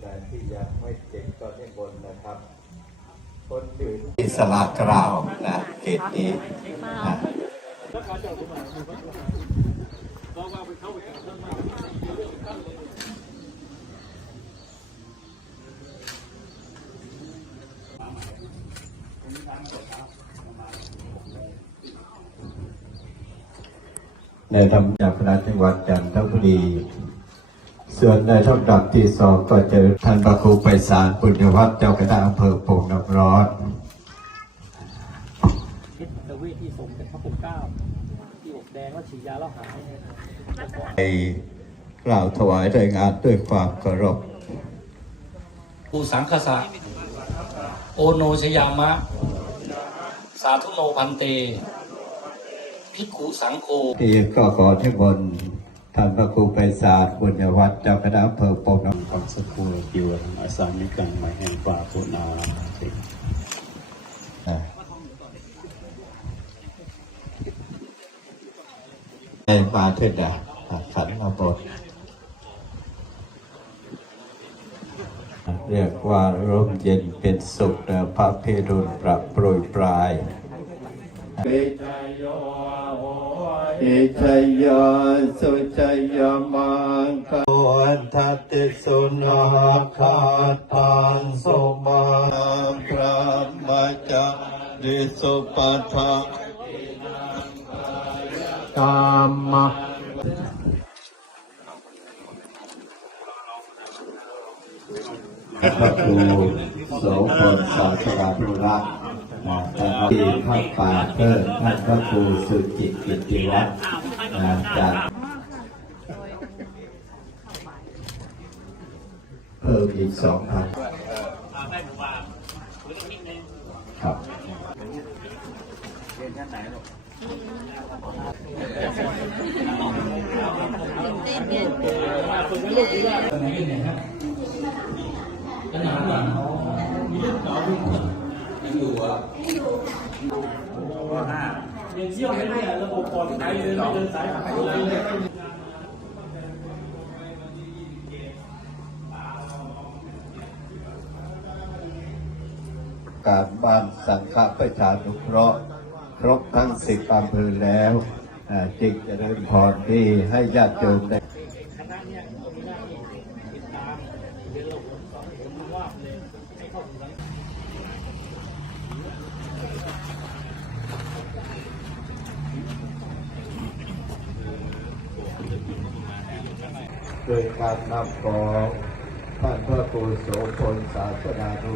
แต่ที่ยังไม่เจ็บก็ให้บนนะครับ คนอื่นอิสระกราวนะเขตนี้นะในลำจากคณะจังหวัดจันทบุรี ส่วนในลำดับที่สองก็เจอท่านพระครูไปสารปุญญวัฒน์เจ้าคณะอำเภอโป่งน้ำร้อนทิศตะเวทที่สมเป็นพระปกเกล้าที่อกแดงแล้วฉีดยาแล้วหายในกล่าวถวายรายงานด้วยความเคารพปูสังคสะโอโนชยามะ สาธุโนพันเตภิกขุสังโฆที่ก็ขอที่บนต์ ท่านพระครูไปสารปุญวัฒน์เจ้าคณะอำเภอป่งน้ำความสกุลกิวรอาสามิกังหมายแห่งป่าปุนาสินะในมาเถิดนะขันมาบทเรียกว่าร่มเย็นเป็นสุขพระเพรุนประโปรยปลายอิชยโย อิชยสุชยมังควันทัตติสุนาคาตันสุมาพระมัจจดิสุปัฏฐกามมะพระครูโสพลสาสราธุรักษ์ นะท่านที่พระป่าเพิ่มท่านพระครูสุจิตกิติวัฒน์จากเพิ่มอีกสองพันครับเรียังเชี่ยวไม่ได้ระบบปลอดภัยเลยไม่เดินสายหายเลยการบ้านสังฆประชานุเคราะห์ครบทั้งสิบอำเภอแล้วอ่าจึงจะได้พรที่ให้ญาติโยมได้คณะเนี่ยมีหน้าที่ติดตามเดี๋ยวเราสอนผมว่าเลยให้เข้าถึง โดยการนำของท่านพระครูโสพลสาสนานุ